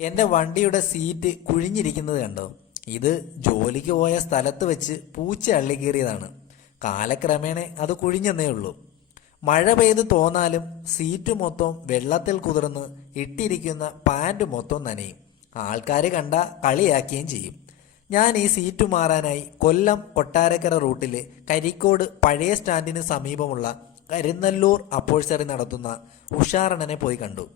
എന്റെ വണ്ടിയുടെ സീറ്റ് കുഴിഞ്ഞിരിക്കുന്നത് കണ്ടോ? ഇത് ജോലിക്ക് പോയ സ്ഥലത്ത് വെച്ച് പൂച്ച അള്ളിക്കീറിയതാണ്. കാലക്രമേണ അത് കുഴിഞ്ഞെന്നേ ഉള്ളൂ. മഴ പെയ്ത് തോന്നാലും സീറ്റ് മൊത്തം വെള്ളത്തിൽ കുതിർന്ന് ഇട്ടിരിക്കുന്ന പാന്റ് മൊത്തം നനയും. ആൾക്കാർ കണ്ട കളിയാക്കുകയും ചെയ്യും. ഞാൻ ഈ സീറ്റ് മാറാനായി കൊല്ലം കൊട്ടാരക്കര റൂട്ടിലെ കരിക്കോട് പഴയ സ്റ്റാൻഡിന് സമീപമുള്ള കരുന്നല്ലൂർ അപ്പോഴ്സറി നടത്തുന്ന ഉഷാറണനെ പോയി കണ്ടു.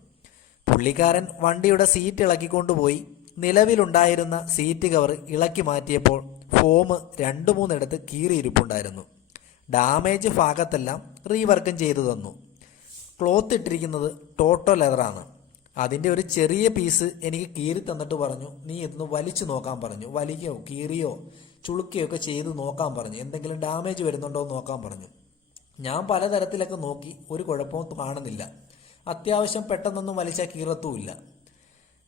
പുള്ളിക്കാരൻ വണ്ടിയുടെ സീറ്റ് ഇളക്കിക്കൊണ്ടുപോയി. നിലവിലുണ്ടായിരുന്ന സീറ്റ് കവർ ഇളക്കി മാറ്റിയപ്പോൾ ഫോം രണ്ടു മൂന്നിടത്ത് കീറിയിരിപ്പുണ്ടായിരുന്നു. ഡാമേജ് ഭാഗത്തെല്ലാം റീവർക്കും ചെയ്തു തന്നു. ക്ലോത്ത് ഇട്ടിരിക്കുന്നത് ടോട്ടോ ലെതറാണ്. അതിന്റെ ഒരു ചെറിയ പീസ് എനിക്ക് കീറി തന്നിട്ട് പറഞ്ഞു നീ ഇതൊന്ന് വലിച്ചു നോക്കാൻ പറഞ്ഞു. വലിക്കോ കീറിയോ ചുളുക്കുകയോ ഒക്കെ ചെയ്ത് നോക്കാൻ പറഞ്ഞു. എന്തെങ്കിലും ഡാമേജ് വരുന്നുണ്ടോ എന്ന് നോക്കാൻ പറഞ്ഞു. ഞാൻ പലതരത്തിലൊക്കെ നോക്കി ഒരു കുഴപ്പവും കാണുന്നില്ല. അത്യാവശ്യം പെട്ടെന്നൊന്നും വലിച്ചാൽ കീറത്തുമില്ല.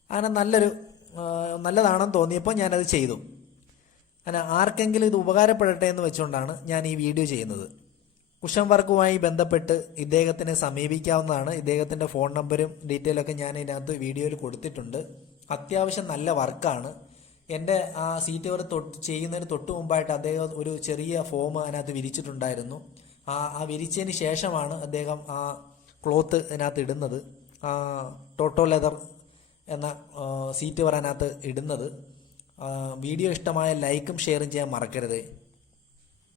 അങ്ങനെ നല്ലൊരു നല്ലതാണെന്ന് തോന്നിയപ്പോൾ ഞാനത് ചെയ്തു. അങ്ങനെ ആർക്കെങ്കിലും ഇത് ഉപകാരപ്പെടട്ടെ എന്ന് വെച്ചുകൊണ്ടാണ് ഞാൻ ഈ വീഡിയോ ചെയ്യുന്നത്. കുഷൻ വർക്കുമായി ബന്ധപ്പെട്ട് ഇദ്ദേഹത്തിനെ സമീപിക്കാവുന്നതാണ്. ഇദ്ദേഹത്തിന്റെ ഫോൺ നമ്പരും ഡീറ്റെയിലൊക്കെ ഞാൻ ഇതിനകത്ത് വീഡിയോയിൽ കൊടുത്തിട്ടുണ്ട്. അത്യാവശ്യം നല്ല വർക്കാണ്. എന്റെ ആ സീറ്റ് വരെ തൊട്ട് ചെയ്യുന്നതിന് തൊട്ട് മുമ്പായിട്ട് അദ്ദേഹം ഒരു ചെറിയ ഫോം അതിനകത്ത് വിരിച്ചിട്ടുണ്ടായിരുന്നു. ആ ആ വിരിച്ചതിന് ശേഷമാണ് അദ്ദേഹം ആ ക്ലോത്ത് ഇതിനകത്ത് ഇടുന്നത് ആ ടോട്ടോ ലെതർ എന്ന സീറ്റ് വരാനകത്ത് ഇടുന്നത്. വീഡിയോ ഇഷ്ടമായ ലൈക്കും ഷെയറും ചെയ്യാൻ മറക്കരുത്.